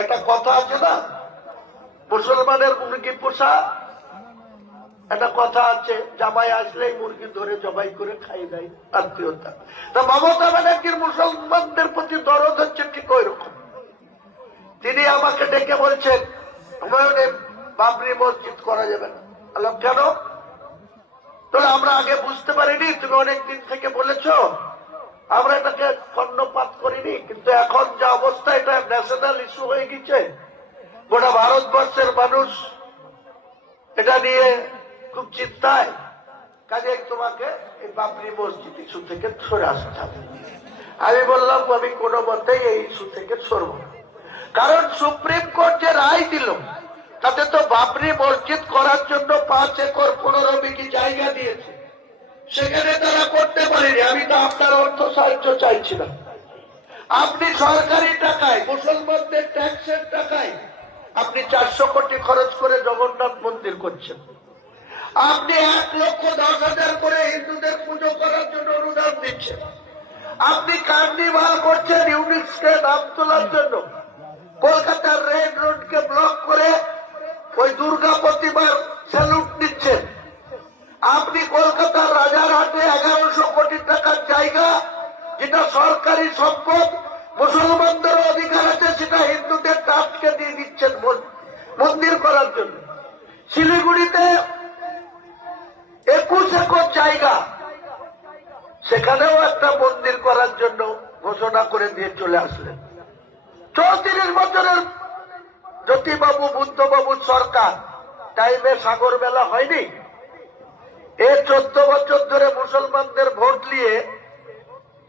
একটা কথা আছে না, মুসলমানের মুরগি পোষা, একটা কথা আছে, জামাই আসলেই মুরগি ধরে জবাই করে খাই দেয় আত্মীয়তা। তা মমতা ব্যানার্জির মুসলমানদের প্রতি দরদ হচ্ছে ঠিক ওই রকম। তিনি আমাকে ডেকে বলছেন হুমায়ুনে বাবরি মসজিদ করা যাবে না। বললাম কেন? তাহলে আমরা আগে বুঝতে পারিনি, তুমি অনেকদিন থেকে বলেছো, আমরা এটাকে কর্ণপাত করিনি, কিন্তু এখন যা অবস্থা এটা ন্যাশনাল ইস্যু হয়ে গেছে, গোটা ভারতবর্ষের মানুষ এটা নিয়ে খুব চিন্তায়, কাজে তোমাকে এই বাবরি মসজিদ ইস্যু থেকে সরে আসতে হবে। আমি বললাম আমি কোনো মতেই এই ইস্যু থেকে সরব না, কারণ সুপ্রিম কোর্ট যে রায় দিল তাতে তো বাবরি মসজিদ করার জন্য 5 একর 15 বিঘি জায়গা দিয়েছে, সেখানে তারা করতে পারেনি। আমি তো আপনার অর্থ সাহায্য চাইছিলাম। আপনি সরকারি টাকায়, মুসলমানদের ট্যাক্সের টাকায় আপনি 400 কোটি খরচ করে জগন্নাথ মন্দির করছেন। আপনি 1,10,000 করে হিন্দুদের পুজো করার জন্য অনুদান দিচ্ছেন। আপনি কার্নিভাল করছেন ইউনিক্সকে নাম তোলার জন্য। কলকাতার রেড রোডকে ব্লক করে ওই দুর্গা প্রতিমার স্যালুট দিচ্ছেন। আপনি কলকাতার রাজারহাটে 1100 কোটি টাকার জায়গা, যেটা সরকারি সম্পদ, মুসলমানদের অধিকার আছে, সেটা হিন্দুদের ট্রাস্টকে দিয়ে দিচ্ছেন মন্দির করার জন্য। শিলিগুড়িতে 21 একর জায়গা, সেখানেও একটা মন্দির করার জন্য ঘোষণা করে দিয়ে চলে আসলেন। 34 বছরের জ্যোতিবাবু বুদ্ধবাবুর সরকার টাইমে সাগর মেলা হয়নি। 14 বছর ধরে মুসলমানদের ভোট নিয়ে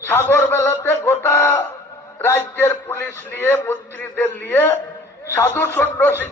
সাগর মেলাতে গোটা রাজ্যের পুলিশ নিয়ে, মন্ত্রীদের নিয়ে, সাধু সন্ন্যাসীদের